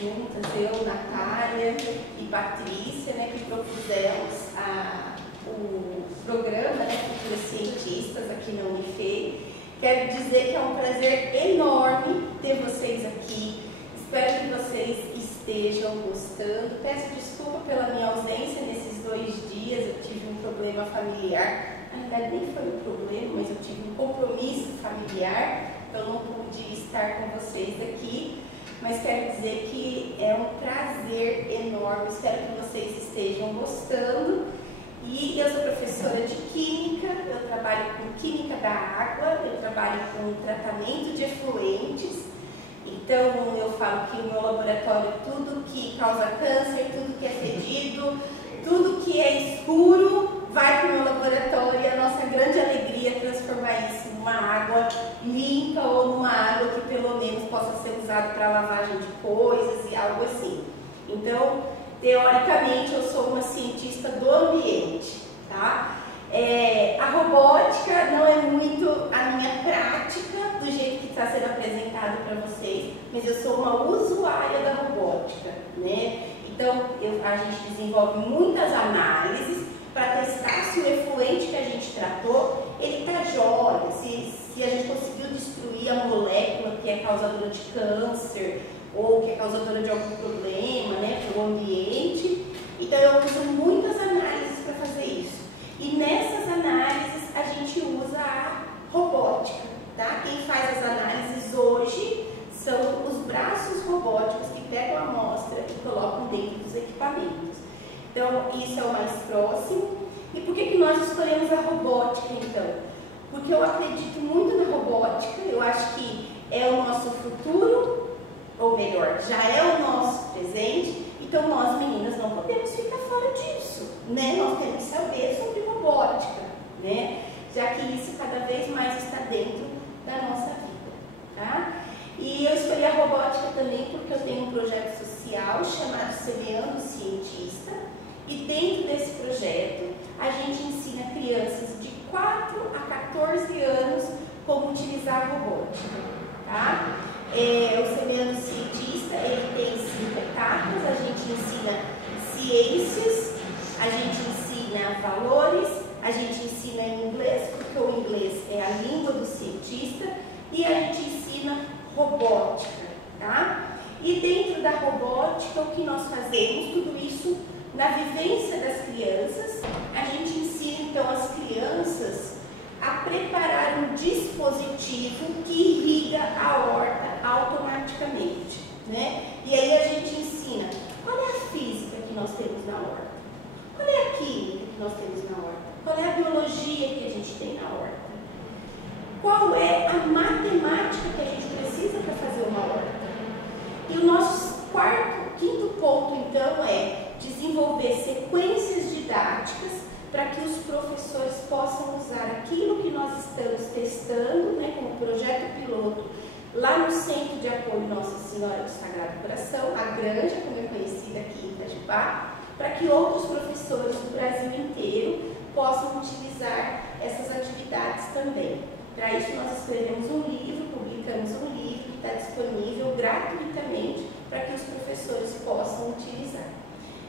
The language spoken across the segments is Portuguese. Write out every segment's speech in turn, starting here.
juntas, eu, Natália e Patrícia, né, que propusemos o programa, né, Futuras Cientistas aqui na Unife. Quero dizer que é um prazer enorme ter vocês aqui. Espero que vocês estejam gostando. Peço desculpa pela minha ausência nesses 2 dias. Eu tive um problema familiar. Na verdade, nem foi um problema, mas eu tive um compromisso familiar. Então, não pude estar com vocês aqui. Mas quero dizer que é um prazer enorme. Espero que vocês estejam gostando. E eu sou professora de Química, eu trabalho com Química da Água, eu trabalho com tratamento de efluentes. Então, eu falo que o meu laboratório, tudo que causa câncer, tudo que é fedido, tudo que é escuro, vai para o meu laboratório e a nossa grande alegria é transformar isso numa água limpa ou numa água que pelo menos possa ser usada para lavagem de coisas e algo assim. Então, teoricamente, eu sou uma cientista do ambiente, tá? A robótica não é muito a minha prática, do jeito que está sendo apresentado para vocês, mas eu sou uma usuária da robótica, né? Então, a gente desenvolve muitas análises para testar se o efluente que a gente tratou, ele está jóia, se a gente conseguiu destruir a molécula que é causadora de câncer, ou que é causadora de algum problema, né, para o ambiente. Então, eu uso muitas análises para fazer isso. E nessas análises, a gente usa a robótica, tá? Quem faz as análises hoje são os braços robóticos que pegam a amostra e colocam dentro dos equipamentos. Então, isso é o mais próximo. E por que nós escolhemos a robótica, então? Porque eu acredito muito na robótica, eu acho que é o nosso futuro, ou melhor, já é o nosso presente, então nós meninas não podemos ficar fora disso, né? Nós temos que saber sobre robótica, né? Já que isso cada vez mais está dentro da nossa vida, tá? E eu escolhi a robótica também porque eu tenho um projeto social chamado Semeando Cientista, e dentro desse projeto a gente ensina crianças de 4 a 14 anos como utilizar a robótica, tá? O Semeando Cientista, ele tem 5 etapas. A gente ensina ciências, a gente ensina valores, a gente ensina inglês, porque o inglês é a língua do cientista, e a gente ensina robótica, tá? E dentro da robótica, o que nós fazemos, tudo isso na vivência das crianças, a gente ensina então as crianças a preparar um dispositivo que irriga a horta automaticamente, né? E aí a gente ensina qual é a física que nós temos na horta, qual é a química que nós temos na horta, qual é a biologia que a gente tem na horta, qual é a matemática que a gente precisa para fazer uma horta. E o nosso quinto ponto, então, é desenvolver sequências didáticas para que os professores possam usar aquilo que nós estamos testando, né, como projeto piloto, lá no Centro de Apoio Nossa Senhora do Sagrado Coração, a Granja, como é conhecida aqui em Itajubá, para que outros professores do Brasil inteiro possam utilizar essas atividades também. Para isso, nós escrevemos um livro, publicamos um livro que está disponível gratuitamente para que os professores possam utilizar.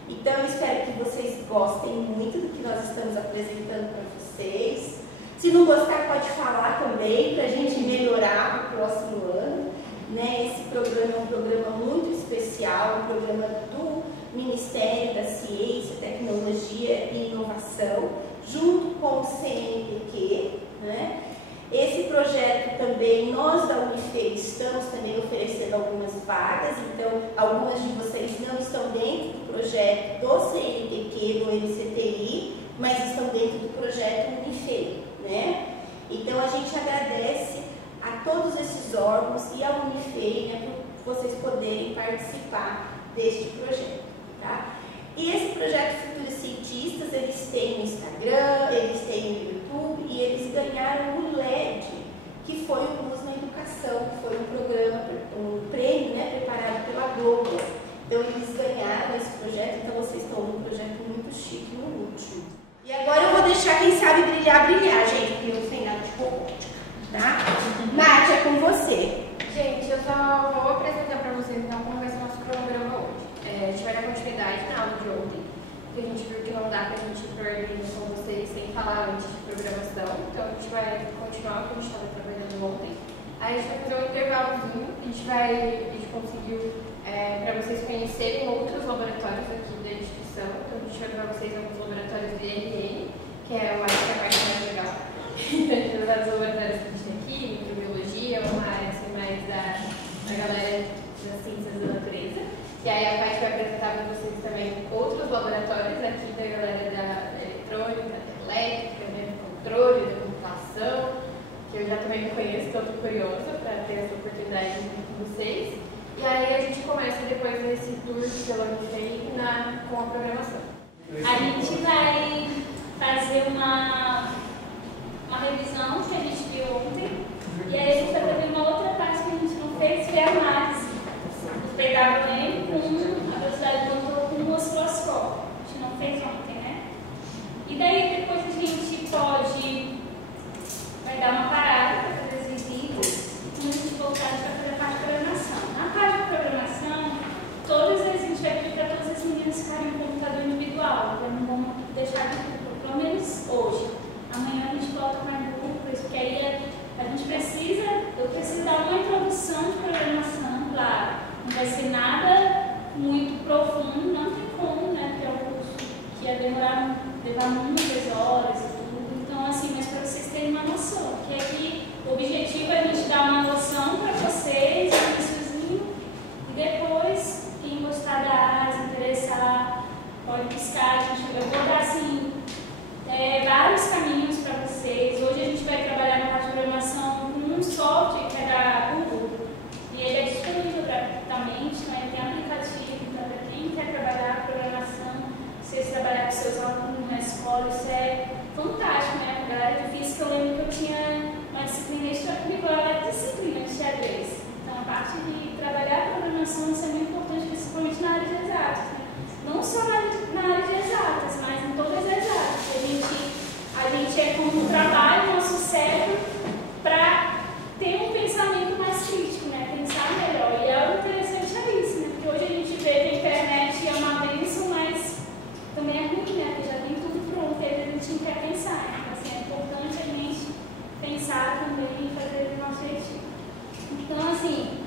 Então, eu espero que vocês gostem muito do que nós estamos apresentando para vocês. Se não gostar, pode falar também, para a gente melhorar no próximo ano, né? Esse programa é um programa muito especial, um programa do Ministério da Ciência, Tecnologia e Inovação, junto com o CNPq, né? Esse projeto também, nós da Unife estamos também oferecendo algumas vagas, então algumas de vocês não estão dentro do projeto do CNPq, do MCTI, mas estão dentro do projeto Unife, né? Então a gente agradece a todos esses órgãos e a Unife, né, por vocês poderem participar deste projeto, tá? E esse projeto Futuros Cientistas, eles têm no Instagram, eles têm no YouTube e eles ganharam o LED, que foi o Luz na Educação, que foi um programa, um prêmio, né, preparado pela Globo. Então eles ganharam esse projeto, então vocês estão num projeto muito chique no último. E agora eu vou deixar quem sabe brilhar, gente, porque eu não sei nada de robótica, tá? Nath, é com você. Gente, eu só vou apresentar para vocês então como vai ser o nosso cronograma porque a gente viu que não dá para a gente ir organizando com vocês sem falar antes de programação. Então a gente vai continuar o que a gente estava trabalhando ontem. Aí a gente vai fazer um intervalozinho, a gente conseguiu para vocês conhecerem outros laboratórios aqui da instituição. Então a gente vai levar vocês a alguns laboratórios de IRN, que é eu acho que é a parte mais legal. Então a gente vai levar os laboratórios que a gente tem aqui, microbiologia, uma área assim, mais da galera das ciências da natureza. E aí a Paty vai apresentar para vocês também outros laboratórios aqui da galera da eletrônica, da elétrica, né, do controle, da computação, que eu já também me conheço, estou curiosa para ter essa oportunidade com vocês. E aí a gente começa depois nesse tour pela Unifei com a programação. A gente vai fazer uma revisão que a gente viu ontem, e aí a gente vai fazer uma outra parte que a gente não fez, que é a análise do PWM com a velocidade do motor com o osciloscópio. A gente não fez ontem, né? E daí depois a gente vai dar uma parada para fazer as visitas, e quando a gente voltar a gente vai fazer a parte de programação. Na parte de programação, a gente vai pedir para todas as meninas ficarem no computador individual, então não vamos deixar de tudo, pelo menos hoje. Amanhã a gente volta mais grupos, porque aí eu preciso dar uma introdução de programação, claro. Não vai ser nada muito profundo, não tem como, né? Porque é um curso que ia levar muitas horas e tudo. Então, assim, mas para vocês terem uma noção, que aqui o objetivo é a gente dar uma noção para vocês, um iniciozinho, e depois, quem gostar da área, se interessar, pode piscar. Eu vou dar, assim, vários caminhos para vocês. Hoje a gente vai trabalhar na parte de programação com um software que é da Google, e ele é disponível gratuitamente, né? Tem aplicativo, então para quem quer trabalhar a programação, vocês trabalhar com seus alunos na escola, isso é fantástico, né? A galera de física, eu lembro que eu tinha uma disciplina extracurricular, disciplina de xadrez. Então a parte de trabalhar a programação isso é muito importante, principalmente na área de exatas, né? Não só na área de exatas, mas em todas as áreas. A gente é como trabalha o nosso cérebro para ter um pensamento mais crítico, né? Pensar melhor. E algo interessante é isso, né? Porque hoje a gente vê que a internet é uma bênção, mas também é ruim, né? Porque já tem tudo pronto e a gente não quer pensar. Então, assim, é importante a gente pensar também e fazer do nosso jeitinho. Então, assim,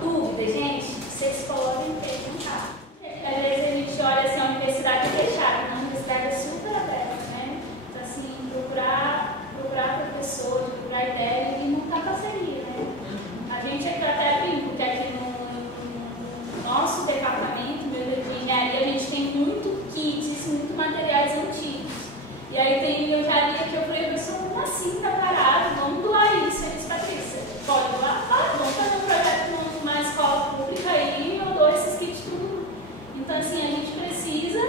dúvida, gente, vocês podem perguntar. Às vezes a gente olha assim, a universidade fechada, a universidade é super aberta, né? Então, assim, procurar professor, procurar ideia e montar parceria, né? A gente até brinca, porque aqui no nosso departamento, de engenharia, a gente tem muito kits, muito materiais antigos. E aí eu já li que eu falei, professor, como assim tá parado? Vamos doar isso. Eu disse, Patrícia, pode doar? Vamos fazer um projeto numa escola pública aí e eu dou esses kits tudo. Então, assim, a gente precisa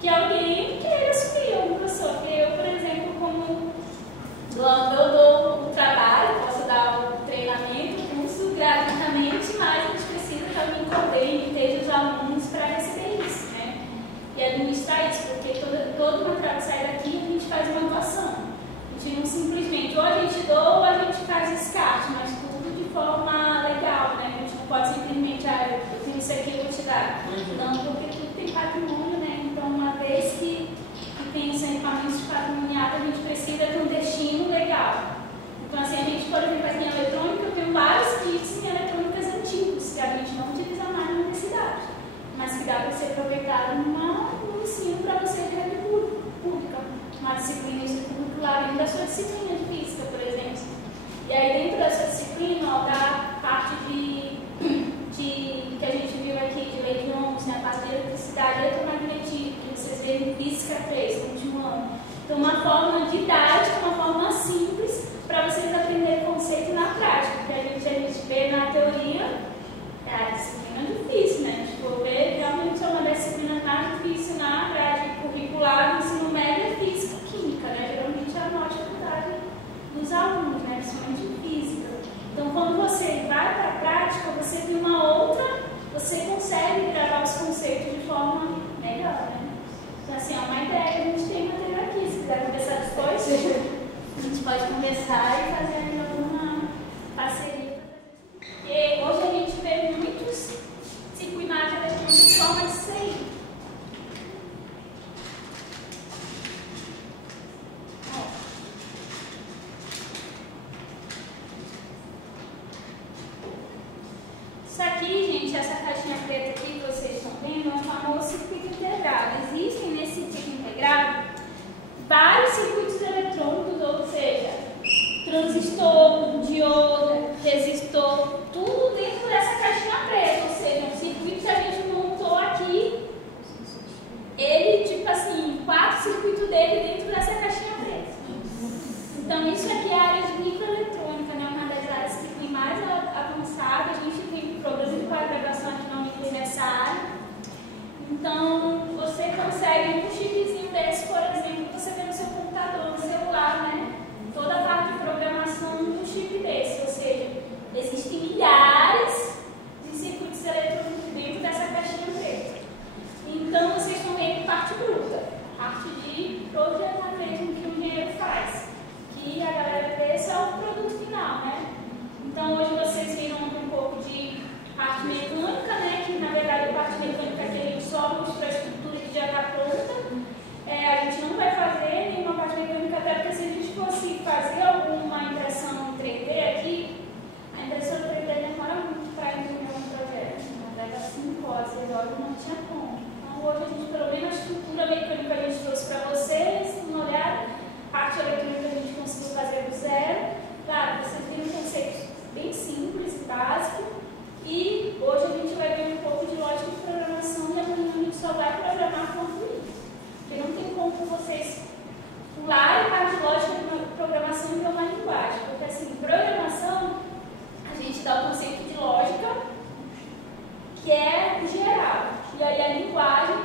que alguém queira assumir algum professor. Porque eu, por exemplo, como eu dou o trabalho, posso dar o treinamento, o curso gratuitamente, mas a gente precisa que alguém coordene, esteja os alunos para receber isso, né? E administrar isso, porque todo material que sai daqui a gente faz uma doação. A gente não simplesmente, ou a gente doa ou a gente faz descarte, mas tudo de forma legal, né? A gente não pode simplesmente, eu tenho isso aqui, eu vou te dar. Não, porque tudo tem patrimônio, né? Então, uma vez que tem os equipamentos de patrimoniado, a gente precisa ter um destino legal. Então, assim, a gente, por exemplo, aqui em eletrônica, eu tenho vários kits em eletrônicas antigos, que a gente não utiliza mais na universidade, mas que dá para ser aproveitado no ensino para você de rede pública, uma disciplina extracurricular dentro da sua disciplina de física, por exemplo. E aí, dentro dessa disciplina, da parte que a gente viu aqui, de lei de Ohms, né, a parte de eletricidade e eletromagnetismo, que vocês veem em física 3, continuando. Então, uma forma didática, uma forma simples, para vocês aprenderem o conceito na prática, porque a gente vê na teoria, é a disciplina difícil, né? A gente for ver, realmente é uma disciplina mais difícil na grade curricular do ensino médio, é física e química, né? Geralmente é a maior dificuldade dos alunos, né? Principalmente em física. Então, quando você vai para a prática, você tem uma outra, você consegue gravar os conceitos de forma melhor, né? Então, assim, é uma ideia que a gente tem para ter aqui. Se quiser conversar depois, a gente pode conversar e fazer alguma parceria. Porque hoje a gente vê muitos circuitos eletrônicos de forma de CI. Gente, essa caixinha preta aqui que vocês estão vendo é o famoso circuito integrado. Existem nesse circuito integrado vários circuitos eletrônicos, ou seja, transistor, diodo, resistor, tudo dentro dessa caixinha preta, ou seja, um circuito que a gente montou aqui, ele, tipo assim, 4 circuitos dele dentro dessa caixinha preta. Então, isso aqui é a área de microeletrônica, né? Uma das áreas que tem mais avançada. A gente tem programa de pós-graduação aqui na Uniclinic nessa área. Então, você consegue um chipzinho desse, por exemplo, você tem no seu computador, no celular, né? Toda a parte de programação do chip desse, ou seja, existem milhares de circuitos eletrônicos dentro dessa caixinha preta. Então, vocês estão vendo parte bruta, parte de projetar mesmo que o engenheiro faz, que a galera vê esse é o produto final, né? Então, hoje vocês viram um pouco de parte mecânica, né? Que na verdade a parte mecânica que a gente só mostra a estrutura que já está pronta. A gente não vai fazer nenhuma parte mecânica, até porque se a gente fosse fazer alguma impressão 3D aqui, a impressora 3D demora muito para imprimir um projeto. Leva 5 horas, 6 horas, não tinha como. Então, hoje a gente, pelo menos a estrutura mecânica a gente trouxe para vocês, uma olhada. Parte eletrônica a gente conseguiu fazer do zero. Claro, vocês têm um conceito bem simples e básico. E hoje a gente vai ver um pouco de lógica de programação e amanhã a gente só vai programar concluir. Porque não tem como vocês pularem a parte de lógica de programação e uma linguagem. Porque assim, programação, a gente dá o conceito de lógica, que é geral. E aí a linguagem,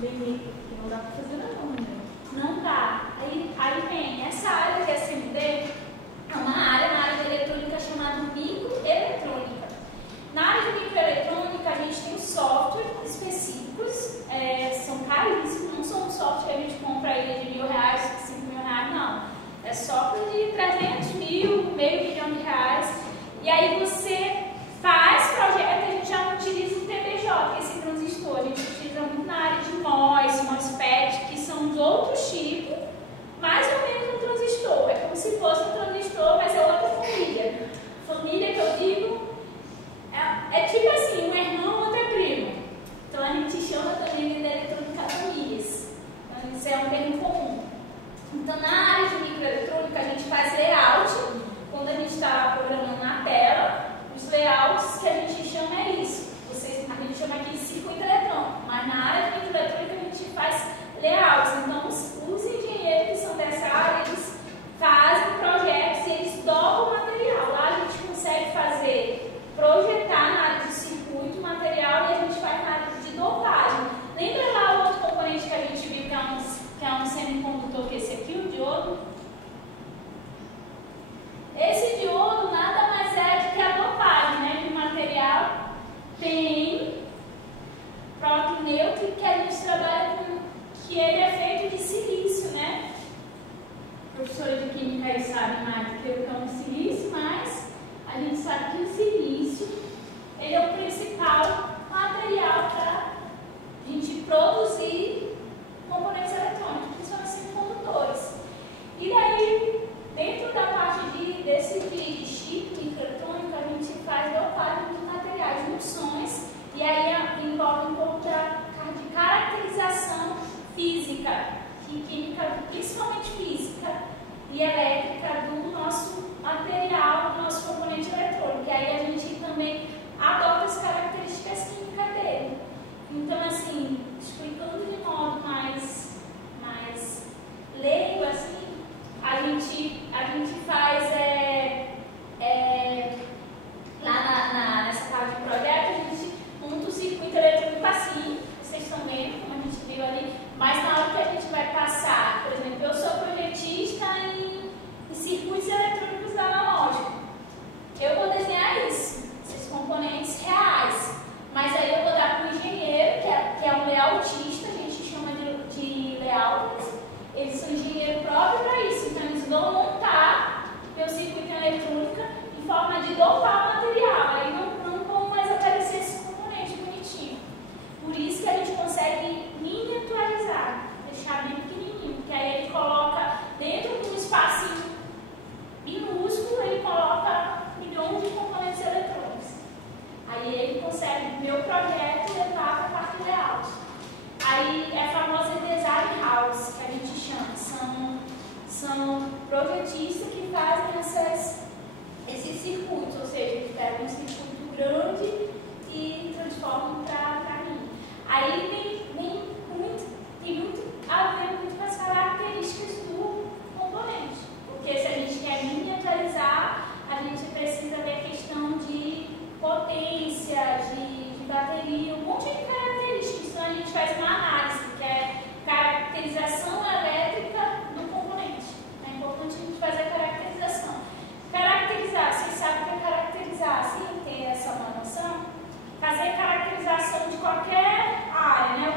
limite, que não dá para fazer não, né? Não dá. Aí vem essa área de SMD, é uma área na área de eletrônica chamada microeletrônica. Na área de microeletrônica, a gente tem softwares específicos, são caríssimos, não são software que a gente compra aí de R$1.000, R$5.000, não. É software de 300 mil, meio milhão de reais. E aí você faz projeto, a gente já não utiliza o TBJ, esse transistor, a gente utiliza muito na área de MOSFET, que são os outros tipos, mais ou menos um transistor. É como se fosse um transistor, mas é outra família. Família que eu digo, é tipo assim, um irmão, outra prima. Então a gente chama também de eletrônica famílias. Então isso é um termo comum. Então na área de microeletrônica a gente faz layout, quando a gente está programando na tela, os layouts que a gente chama é isso. A gente chama aqui de circuito eletrônico, mas na área de microeletrônica a gente faz layouts. Então os engenheiros que são dessa área, eles fazem projetos e eles dobram o material. Lá a gente consegue projetar na área de circuito o material e a gente faz na área de dopagem. Lembra lá o outro componente que a gente viu que é um semicondutor, que é esse aqui, o diodo? Esse diodo nada mais é do que a dopagem, né, de material. Tem próton neutro, que a gente trabalha com, que ele é feito de silício, né? Professores de química aí sabem mais do que o que é um silício, mas a gente sabe que o silício ele é o principal material para a gente produzir componentes eletrônicos, principalmente semicondutores. E daí, dentro da parte desse chip microeletrônico, a gente faz dopagem de materiais, junções, e aí envolve um pouco de caracterização física e química, principalmente física e elétrica do nosso material, do nosso componente eletrônico. E aí a gente também adota as características químicas dele. Então, assim, explicando de modo mais leigo, assim, a gente faz lá nessa parte de projeto, a gente monta o circuito eletrônico assim, vocês estão vendo, como a gente viu ali, mas na hora que a gente vai passar, por exemplo, eu sou projetista em circuitos eletrônicos analógicos, eu vou desenhar isso, esses componentes reais, mas aí eu vou dar para o engenheiro, que é um layoutista, a gente chama de layouts. Eles são engenheiro próprio para isso, então eles vão montar meu circuito eletrônico em forma de dopar o material, aí não vão mais aparecer esse componente bonitinho. Por isso que a gente consegue miniaturizar, deixar bem pequenininho, porque aí ele coloca dentro de um espacinho minúsculo, ele coloca milhões de componentes eletrônicos. Aí ele consegue, meu projeto, levar para a parte layout. Aí é a famosa design house, que a gente chama, são projetistas que fazem esses circuitos, ou seja, eles pegam um circuito grande e transformam para mim. Aí tem muito a ver muito com as características do componente, porque se a gente quer miniaturizar, a gente precisa ver a questão de potência, de bateria, um monte de características. Então a gente faz uma análise, que é caracterização elétrica do componente. É importante a gente fazer a caracterização. Caracterizar, vocês sabem o que é caracterizar, sem ter essa uma noção? Fazer caracterização de qualquer área, né?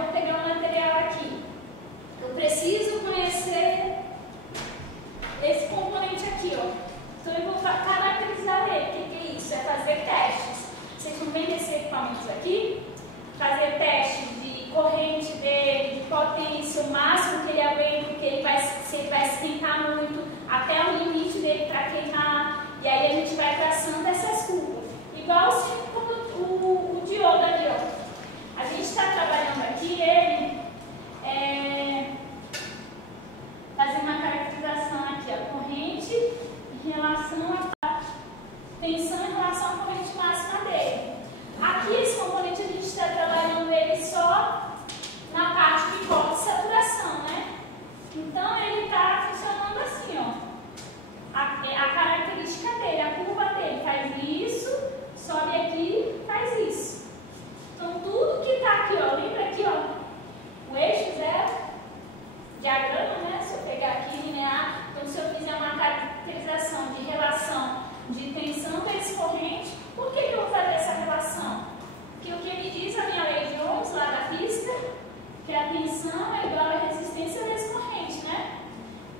tensão é igual a resistência vezes corrente, né?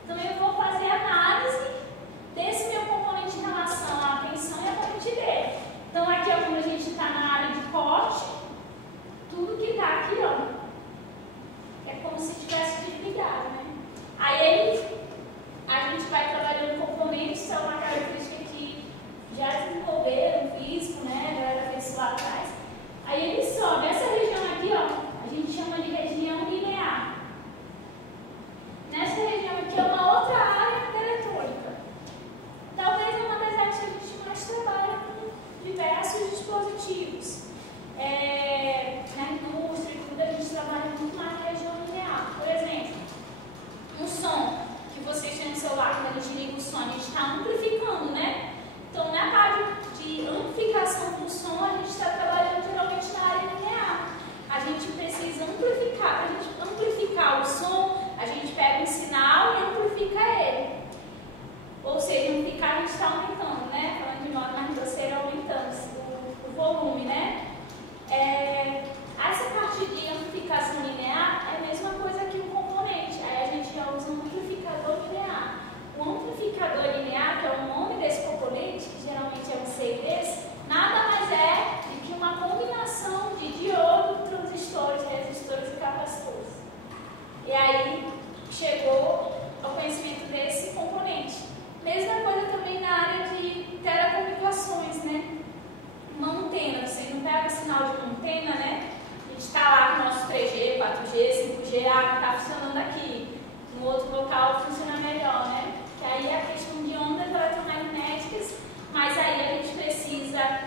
Então eu vou fazer análise desse meu componente em relação à tensão e à corrente dele. Então aqui, ó, quando a gente está na área de corte, tudo que está aqui, ó, é como se tivesse desligado, né? Aí a gente vai trabalhando componentes, que são uma característica que já desenvolveram físico, né? A galera fez isso lá atrás. Aí ele sobe. Essa região aqui, ó, a gente chama de região linear. Nessa região aqui é uma outra área da eletrônica. Talvez é uma das áreas que a gente mais trabalha com diversos dispositivos. Na indústria e tudo, a gente trabalha muito mais na região linear. Por exemplo, um som que vocês têm no celular, quando a gente liga o som, a gente está amplificando, né? Então, na parte de amplificação do som, a gente está trabalhando geralmente na área linear. A gente precisa amplificar. Para a gente amplificar o som, a gente pega um sinal e amplifica ele. Ou seja, amplificar a gente está aumentando, né? Falando de modo mais grosseiro, aumentando o volume, né? Essa parte de amplificação linear é a mesma coisa que um componente. Aí a gente já usa um amplificador linear. O amplificador linear, que é o nome desse componente, que geralmente é um CIDs, nada mais é do que uma combinação de diodo, transistores, resistores e capacitores. E aí chegou ao conhecimento desse componente. Mesma coisa também na área de telecomunicações, né? Uma antena, você não pega o sinal de uma antena, né? A gente está lá com o nosso 3G, 4G, 5G, está funcionando aqui. No outro local funciona melhor, né? Que aí é a questão de ondas eletromagnéticas, mas aí a gente precisa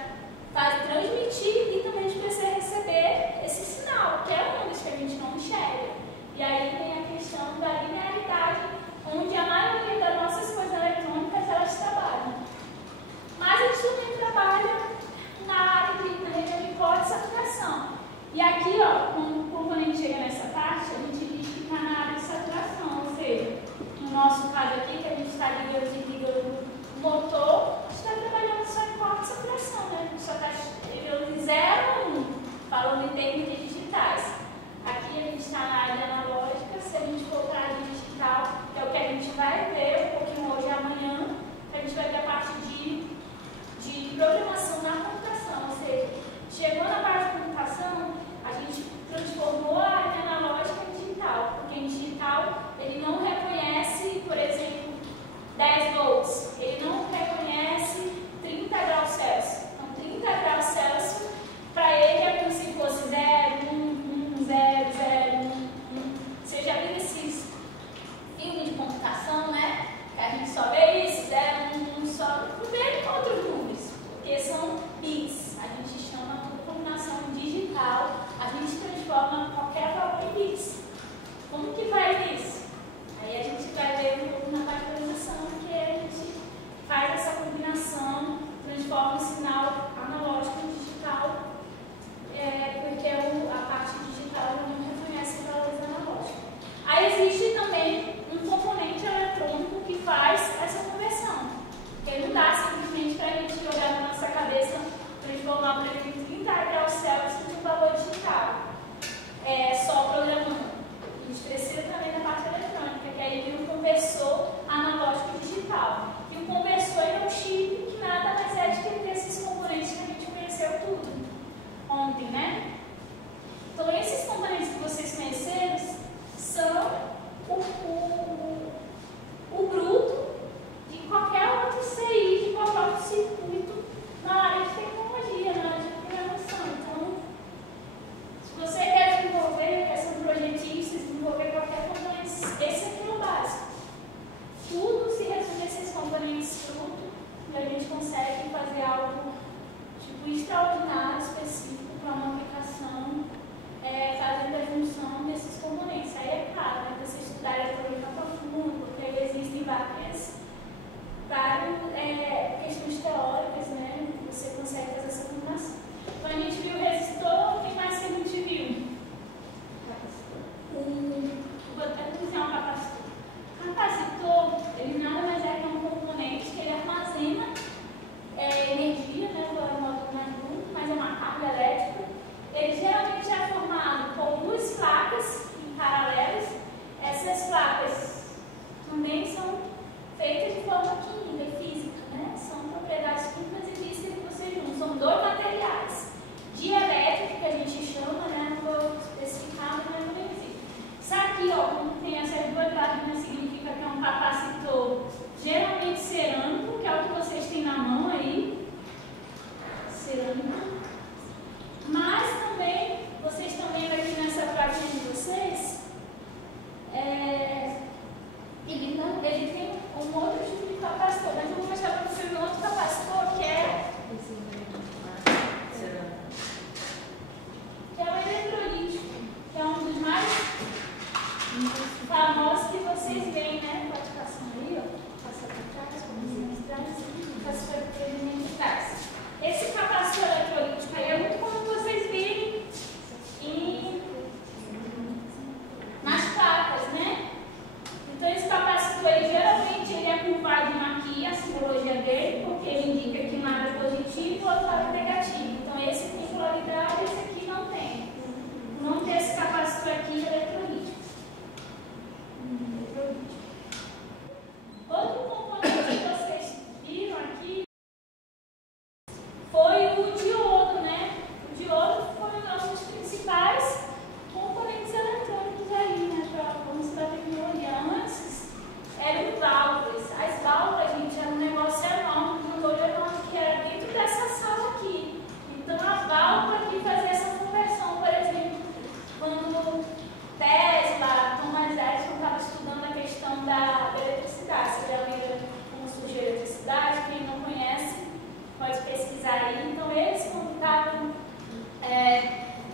transmitir e também a gente precisa receber esse sinal, que é ondas que a gente não enxerga. E aí tem a questão da linearidade, onde a maioria das nossas coisas eletrônicas elas trabalham. Mas a gente também trabalha na área na região de corte e saturação. E aqui, ó, quando a gente chega nessa parte, a gente diz que está na área de saturação, ou seja, no nosso caso aqui, que a gente está ligando e desligando o motor, a gente está trabalhando só em corte e saturação, né? A gente só está ligando de 0 a 1, falando em termos de digitais. Aqui a gente está na área analógica, se a gente for para a área digital, que é o que a gente vai ver um pouquinho hoje e amanhã, a gente vai ver a parte de programação na computação, ou seja, chegou na parte de computação, a gente transformou a área analógica em digital, porque em digital ele não reconhece, por exemplo, 10 volts, ele não reconhece 30 graus Celsius. Então, 30 graus Celsius, para ele é como se fosse 0, 1, 1, 0, 0, 1, 1. Você já viu esses filmes de computação, né? Que a gente só vê isso, 0, 1, 1, só não vê outros números, porque são bits, a gente chama de combinação aí. Então, eles estavam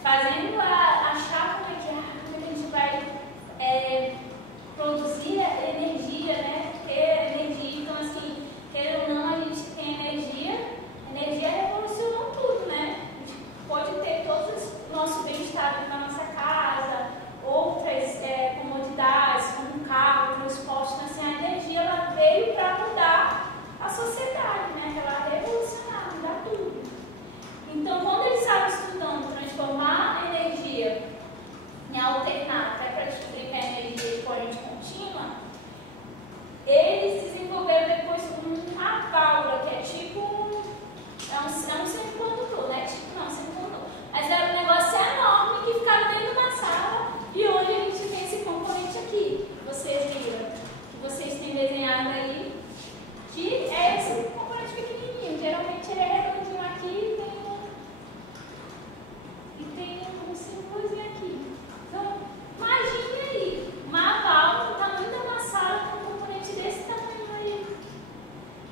fazendo achar como é que a gente vai produzir energia, né? Ter energia. Então, assim, queira ou não, a gente tem energia. A energia revolucionou tudo, né? A gente pode ter todo o nosso bem-estar na nossa casa, outras comodidades, como um carro, transporte. Então, assim, a energia ela veio para mudar a sociedade, né? Ela revolucionar, mudar tudo. Então, quando eles estavam estudando transformar a energia em alternada, até para descobrir que a energia de corrente contínua, eles desenvolveram depois uma válvula que é tipo um semicondutor, né? Tipo, não, semicondutor. Mas era um negócio enorme que ficava dentro de uma sala e hoje a gente tem esse componente aqui, que vocês viram, que vocês têm desenhado aí, que é esse componente pequenininho. Geralmente ele é redondinho aqui e tem um símbolozinho aqui. Então, imagine aí, uma válvula do tamanho de uma sala com um componente desse tamanho aí.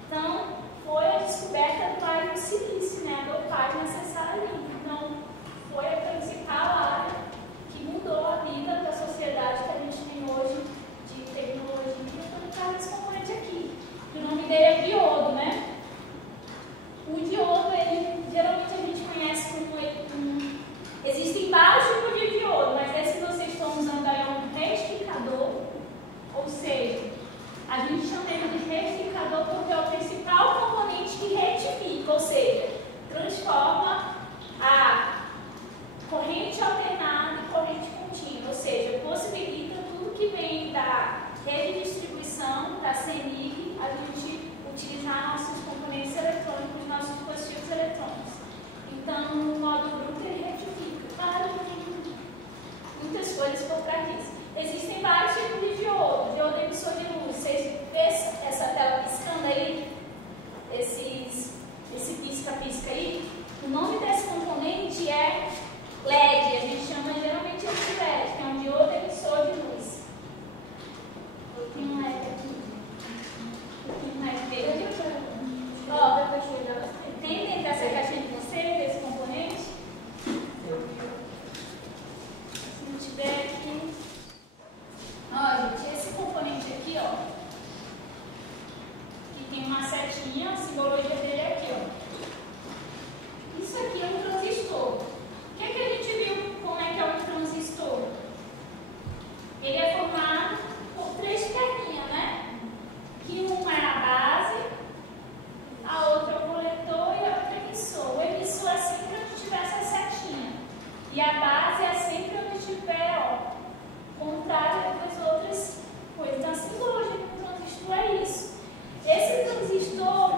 Então, foi a descoberta do Vale do Silício, né? A dopagem necessária ali. Então, foi a principal área que mudou a vida da sociedade que a gente tem hoje de tecnologia. Então, por causa desse componente aqui. O nome dele é diodo, né? O diodo, ele geralmente a gente conhece como existem vários tipos de diodo, mas esse que vocês estão usando aí é um retificador, ou seja, a gente chama ele de retificador porque é o principal componente que retifica, ou seja, transforma a corrente alternada em corrente contínua, ou seja, possibilita tudo que vem da rede de distribuição, da CENIG, a gente utilizar nossos componentes eletrônicos, nossos dispositivos eletrônicos. Então, no modo bruto, ele retifica. Claro que tem muitas coisas por trás disso. Existem vários tipos de diodo. Diodo é emissor de luz. Vocês vê essa tela piscando aí? Esse pisca-pisca aí? O nome desse componente é LED. A gente chama geralmente de LED, que é um diodo emissor de luz. Eu tenho um LED aqui. Ó, tem dentro dessa caixinha de vocês, desse componente? Se não tiver aqui. Ó, gente, esse componente aqui, ó, que tem uma setinha, a simbologia dele é aqui, ó. Isso aqui é um transistor. O que é que a gente viu como é que é um transistor? Ele é formado por três perninhas, né? Que uma é a base, a outra é o coletor e a outra é o emissor. O emissor é sempre onde tiver essa setinha. E a base é sempre onde tiver, ó, contrário das outras coisas. Então, a simbologia do transistor é isso. Esse transistor,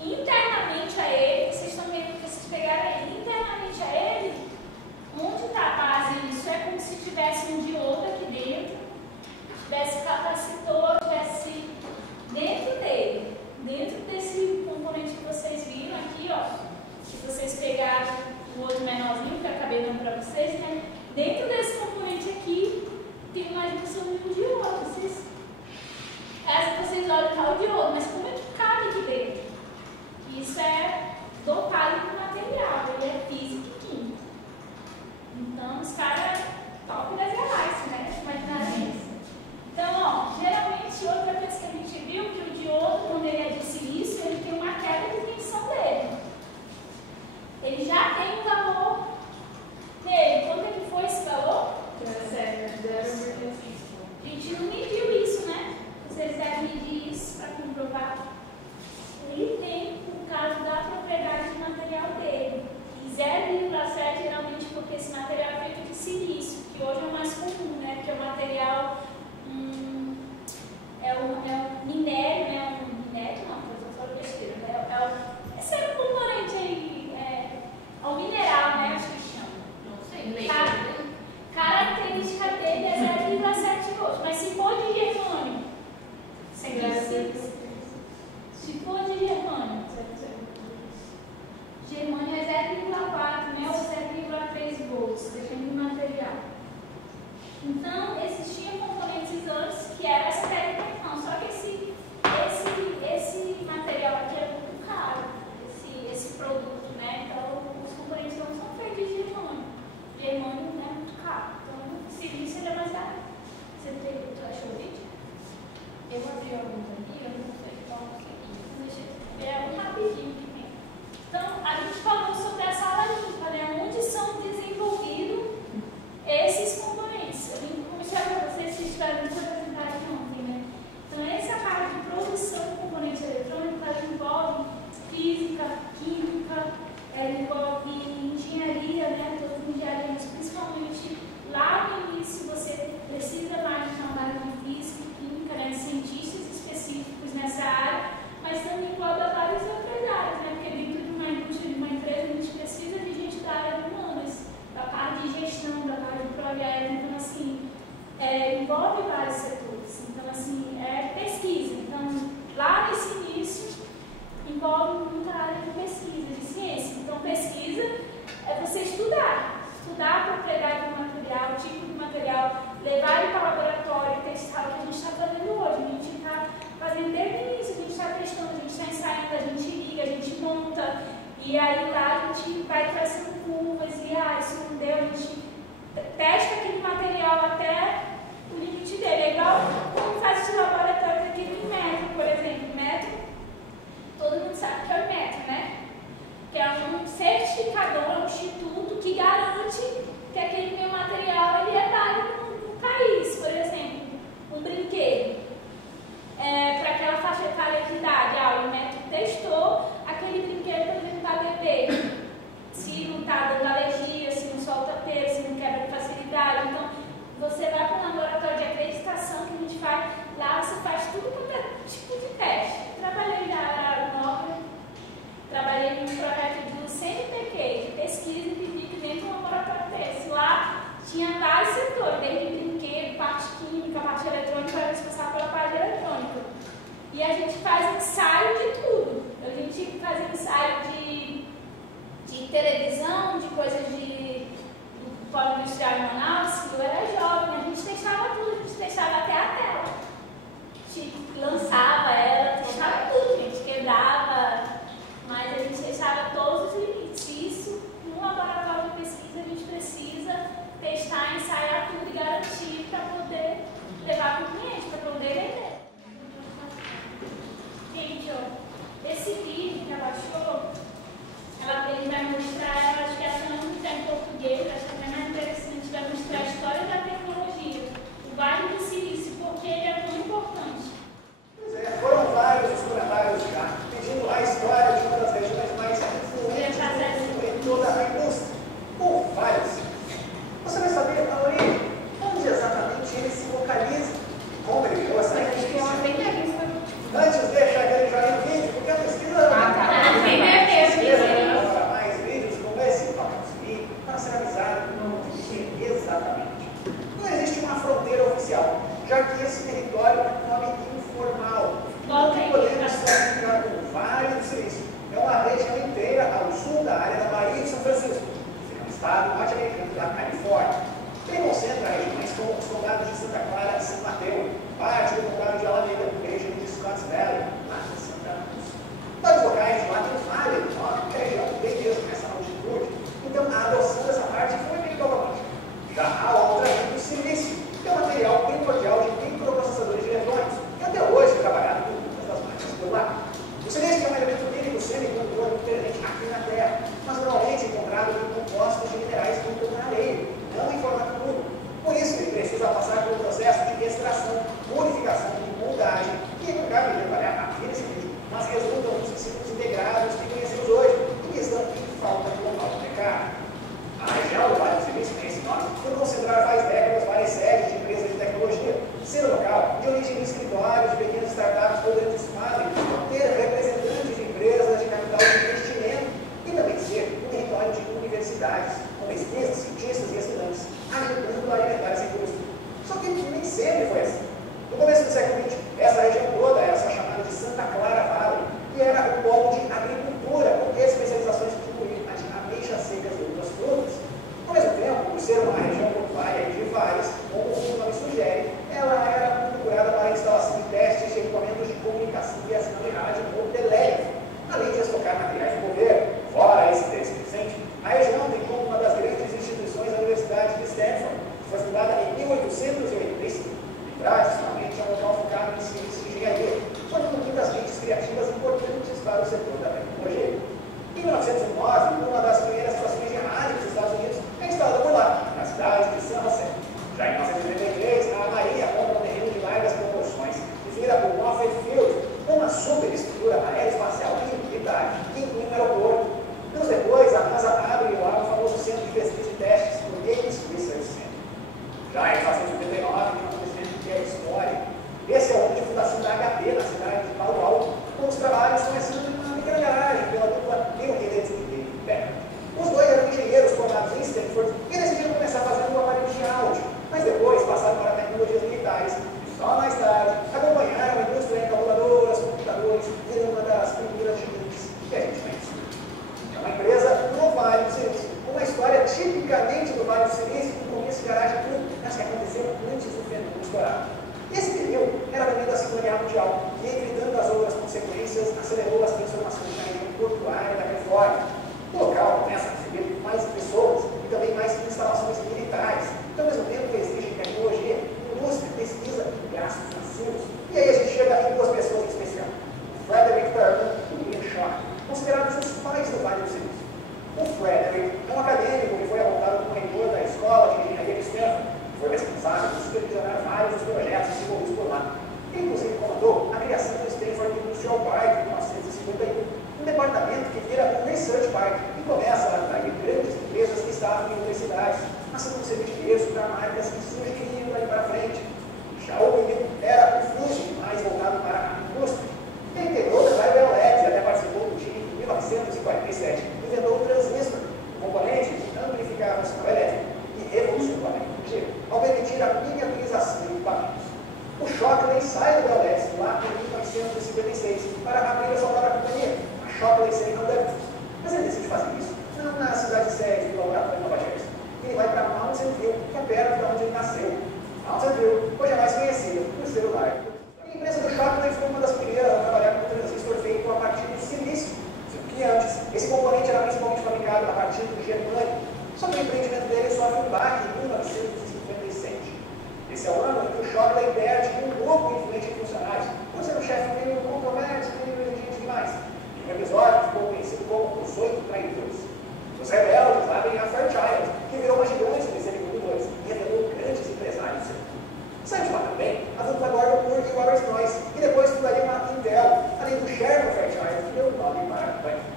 internamente a ele, vocês estão vendo que vocês pegaram ele, internamente a ele, onde está a base, isso é como se tivesse um diodo aqui dentro, tivesse capacitor, tivesse dentro dele, dentro desse componente que vocês viram aqui, ó, que vocês pegaram o outro menorzinho que eu acabei dando para vocês, né? Dentro desse componente aqui tem uma junção de diodo. Vocês olham que é o diodo, mas como é que cabe aqui dentro? Isso é dopado com material, ele é físico e químico. Então, os caras top das galáxias, né? Imaginaram isso. Então, ó, geralmente, outra coisa que a gente viu, que o diodo, quando ele é de silício, ele tem uma queda de tensão dele. Ele já tem um valor nele. Quanto é que foi esse valor? 0,5. A gente não mediu isso, né? Vocês devem medir isso para comprovar. Ele tem, no caso da E aí lá a gente vai traçando curvas e isso não deu, a gente testa aquele material até o limite dele. É igual quando faz esse laboratório aqui em metro, por exemplo. Metro, todo mundo sabe que é o metro, né? Que é um certificador, um instituto que garante que aquele meu material ele é válido no país. Por exemplo, um brinquedo. Para aquela faixa etária de idade, o metro testou aquele brinquedo, por exemplo, para bebê. Se não está dando alergia, se não solta peso, se não quebra com facilidade. Então, você vai para um laboratório de acreditação que a gente faz, lá você faz tudo quanto é tipo de teste. Trabalhei na área nova, trabalhei num projeto do CNPq, de pesquisa e vi que dentro de um laboratório desse. Lá tinha vários setores, desde brinquedo, parte química, parte eletrônica, para passar pela parte eletrônica. E a gente faz ensaio de tudo. A gente faz ensaio de televisão, de coisas do polo industrial em Manaus, que eu era jovem, a gente testava tudo, a gente testava até a tela. A gente lançava ela, testava tudo, a gente quebrava, mas a gente testava todos os limites. Isso, num laboratório de pesquisa, a gente precisa testar, ensaiar tudo e garantir para poder levar para o cliente, para poder vender. Gente, esse vídeo que ela achou, ele vai mostrar, acho que essa não está em português, acho que é mais interessante, vai mostrar a história da tecnologia, o Vale do Silício, porque ele é tão importante. Pois é, foram vários os comentários já, pedindo a história de uma das regiões mais influentes em toda a indústria, o Vale do Silício. Você vai saber a origem, onde exatamente ele se localiza, como ele criou essa região. Antes, deixa aquele joinha no vídeo, porque a pesquisa mais vídeos como esse para ser avisado exatamente. Não existe uma fronteira oficial, já que esse território é um nome informal. O que podemos classificar como Vale do Silício é uma região inteira ao sul da área da Baía de São Francisco, no estado norte-americano da Califórnia. Ele concentra regiões como os condados de Santa Clara e São Mateus, parte do condado de Alameda, região de Scotts Valley, lá em Santa Cruz. Vários locais de lá tem Vale, que é a região bem mesmo nessa altitude. Então a adoção dessa parte foi bem provavelmente. Já a outra é do silício, que é um material primordial de microprocessadores de eletrônicos, que até hoje é trabalhado por muitas das máquinas por lá. O silício é um elemento químico semicondutor muito presente aqui na Terra, mas normalmente encontrado em compostos de minerais que estão na areia, não em formato puro. Por isso, ele precisa passar por um processo de extração, purificação e moldagem, que não cabe trabalhar aqui nesse vídeo, mas resultam nos tecidos integrados que conhecemos hoje e que estão em falta de local de mercado. A região do Vale do Silício tem esse nome por concentrar faz décadas várias sedes de empresas de tecnologia, sendo local de origem de escritórios, de pequenas startups por grandes fábricas, ter representantes de empresas de capital de investimento e também ser um território de universidades, com pesquisas, cientistas e estudantes, ajudando a alimentar essa indústria. Só que nem sempre foi assim. No começo do século XX, essa região toda era só chamada de Santa Clara Valley e era um polo de agricultura, com especializações que incluíam as ameixas secas e outras frutas. Ao mesmo tempo, por ser uma região portuária de vales, como o nome sugere, ela era procurada para a instalação de testes de equipamentos de comunicação via sinal de rádio ou telégrafo, além de estocar materiais do governo. Fora esse interesse presente, a região tem como uma das grandes instituições a Universidade de Stanford, que foi fundada em 1885. E tradicionalmente é um local focado em ciência e engenharia, formando muitas mentes criativas importantes para o setor da tecnologia. Em 1909, uma das primeiras estações de rádio dos Estados Unidos é instalada por lá, na cidade de San José. Já em 1983, a Marinha compra um terreno de largas proporções, definida por Moffett Field, uma superestrutura aeroespacial e militar, que inclui um aeroporto. Anos depois, a NASA abre lá o famoso Centro de Pesquisa e Testes, o Gates Research Center. Já em 1989, tem um acontecimento que é histórico. Esse é o ano de fundação da HP, na cidade de Palo Alto, com os trabalhos começando em uma pequena garagem pela dupla Bill Gates e David Becker. parte e começa a atrair grandes empresas que estavam em outras cidades, passando um serviço de berço para marcas que surgiriam dali para frente. Já o menino era confuso, mais voltado para a indústria. Ele integrou o trabalho da LED e até participou do time em 1947, inventou o transistor, componente que amplificava o sinal elétrico e revolucionou a tecnologia, ao permitir a miniaturização de equipamentos. O Shockley sai do LED lá em 1956 para abrir a sua própria companhia, a Shockley Semiconductor. Mas ele decide fazer isso não na cidade sede do laboratório em Nova Jersey. Ele vai para Mountain View, que é perto de onde ele nasceu. Mountain View hoje é mais conhecida por celular. A empresa do Shockley foi uma das primeiras a trabalhar com o transistor feito a partir do silício, que antes esse componente era principalmente fabricado a partir do germânio. Só que o empreendimento dele sofre um baque em 1957. Esse é o ano em que o Shockley perde um grupo influente de funcionários, por ser um chefe meio controverso, meio exigente demais. Em um episódio ficou conhecido como os 8 traidores. Os rebeldes abrem a Fairchild, que virou uma gigante dos semicondutor e revelou grandes empresários. Saiu de lá também a dupla Gordon Moore e Robert Noyce, e depois fundaria uma Intel, além do Sherman Fairchild, que deu o nome para a companhia.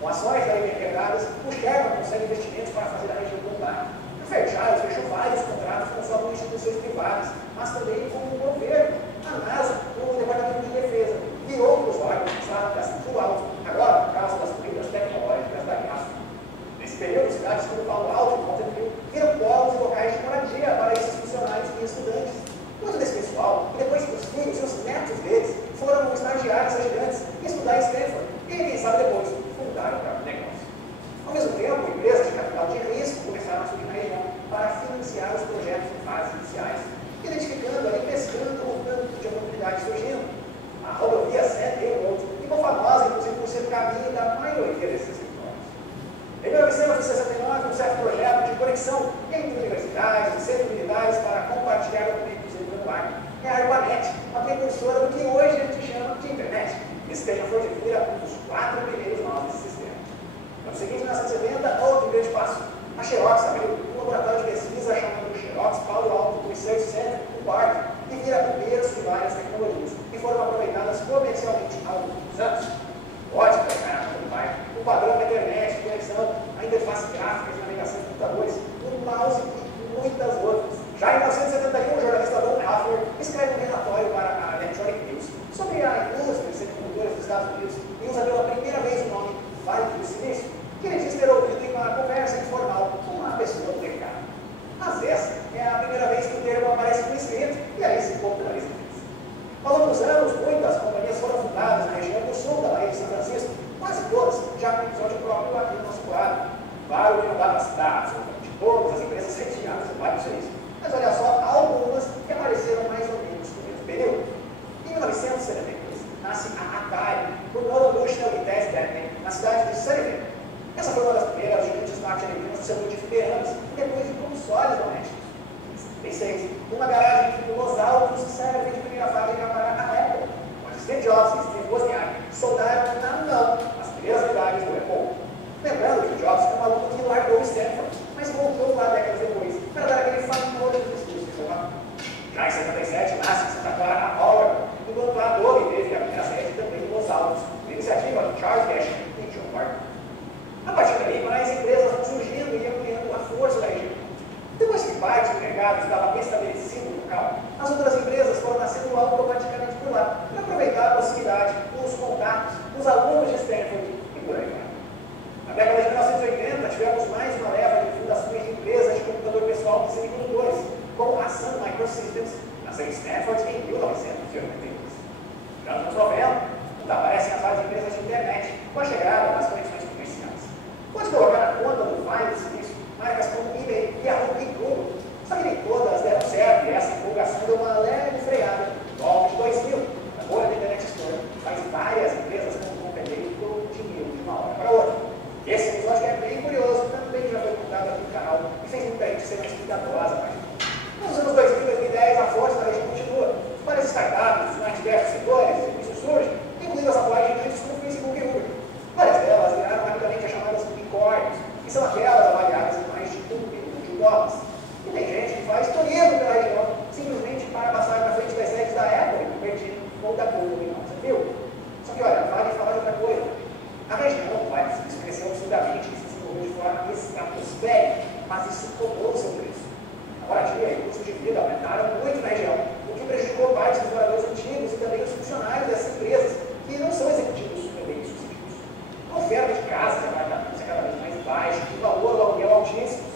Com ações daí bem quebradas, o Sherman consegue investimentos para fazer a região bombar. A Fairchild fechou vários contratos não só com instituições privadas, mas também com o governo, a NASA, o Departamento de Defesa e outros órgãos que estavam gastando alto, agora por causa das políticas tecnológicas da guerra. Nesse período, cidades como Palo Alto e Mountain View viram polos e locais de moradia para esses funcionários e estudantes. Muito desse pessoal, e depois os filhos e os netos deles, foram estagiários ajudantes e estudar em Stanford, e quem sabe depois fundaram o próprio negócio. Ao mesmo tempo, empresas de capital de risco começaram a surgir na região para financiar os projetos em fases iniciais, identificando ali, pescando o tanto de oportunidades surgindo. A rodovia Sand Hill Road ficou famosa, inclusive, por ser o caminho da maioria desses escritórios. Em 1969, um certo projeto de conexão entre universidades e centros militares para compartilhar documentos entre o ar é a ARPANET, a precursora do que hoje a gente chama de internet. Esse tema foi de vira um dos 4 primeiros nós desse sistema. No seguinte, em 1970, outro grande passo. A Xerox abriu um laboratório de pesquisa chamado Xerox Palo Alto Research Center, o BART, que vira o berço de várias tecnologias que foram aproveitadas comercialmente há alguns anos. Ótica, cara, o padrão da internet, conexão, a interface gráfica de navegação de computadores, o mouse e muitas outras. Já em 1971, o jornalista Don Haffner escreve um relatório para a Electronic News sobre a indústria de semicondutores dos Estados Unidos e usa pela primeira vez o nome Vale do Silício, que ele diz ter ouvido em uma conversa informal com uma pessoa do mercado. Mas essa é a primeira vez que o termo aparece no escrito e aí se populariza. Ao longo dos anos, muitas companhias foram fundadas na região do sul da Baía de São Francisco, quase todas já com episódio próprio aqui no nosso quadro. Claro que não dá para citar absolutamente todas as empresas sediadas no Vale do Silício, mas olha só algumas que apareceram mais ou menos no mesmo período. Em 1972, nasce a Atari, por Nolan Bushnell e Tess Daniel, na cidade de Sunnyvale. Essa foi uma das primeiras gigantes norte-americanas do setor de fliperamas e depois de consoles domésticos. Em 76, uma garagem de Los Altos serve de primeira fábrica para a Apple, onde Steve Jobs e Steve Wozniak soldaram na mão as primeiras unidades do Apple. Lembrando que o Jobs foi um aluno que largou o Stanford, mas voltou lá décadas depois para dar aquele famoso discurso de formato. Já em 77, nasce em Santa Clara a Oracle, enquanto a Adobe teve a primeira sede também em Los Altos, de iniciativa de Charles Cashin e John Barton. A partir daí, mais empresas vão surgindo e ampliando a força da região. Depois que parte do mercado estava estabelecido no local, as outras empresas foram nascendo automaticamente por lá, para aproveitar a proximidade, os contatos, os alunos de Stanford e por aí vai. Na década de 1980, tivemos mais uma leva de fundações de empresas de computador pessoal de semicondutores, como a Sun Microsystems, nasceu em Stanford em 1982. Já nos anos 90, aparecem as várias empresas de internet, com a chegada das conexões comerciais. Pode colocar na conta do Vale do Silício marcas como eBay, Yahoo e Google. Só que nem todas deram certo e essa empolgação deu uma leve freada. No ano de 2000, a bolha da Internet Explorer faz várias empresas como competirem por dinheiro de uma hora para outra. Esse episódio é bem curioso, também já foi contado aqui no canal e fez muita gente ser mais cuidadosa. Nos anos 2000 e 2010, a força da região continua. Várias startups, em diversos setores, serviços surgem, incluindo as atuais gigantes como Facebook e Uber. Várias delas viraram rapidamente as chamadas unicórnios, que são aquelas avaliadas em mais de $1 bilhão. E tem gente que faz turismo pela região, simplesmente para passar na frente das sedes da Apple, Cupertino ou da Google, você viu? Só que olha, vale falar de outra coisa. A região vai crescer absurdamente. mas isso cobrou o seu preço. A moradia e o custo de vida aumentaram muito na região, o que prejudicou parte dos moradores antigos e também os funcionários dessas empresas, que não são executivos super bem sucedidos. A oferta de casas e apartamentos é cada vez mais baixa, o valor do aluguel altíssimo,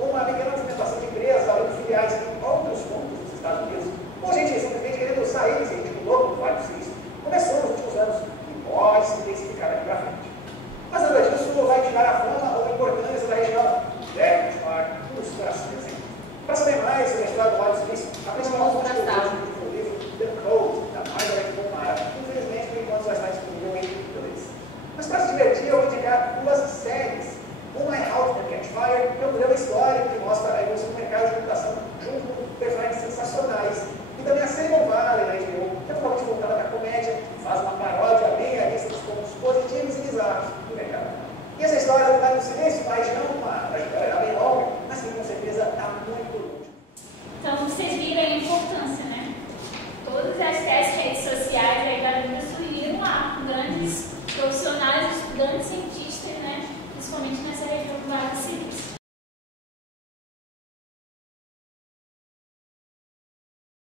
uma pequena movimentação de empresas, abrindo filiais em outros pontos dos Estados Unidos, com gente simplesmente querendo sair desse ritmo louco do Vale do Silício, começou nos últimos anos e pode se intensificar daqui para frente. Mas nada disso vai tirar a fama ou a importância da região. Deve continuar nos corações. Para saber mais sobre a história do Vale do Silício, a principal fonte do livro The Code, da Margaret Pomara, infelizmente por enquanto já está disponível em inglês. Mas para se divertir, eu vou indicar duas séries. Uma é How to Catch Fire, que é um drama histórico que mostra a evolução do mercado de computação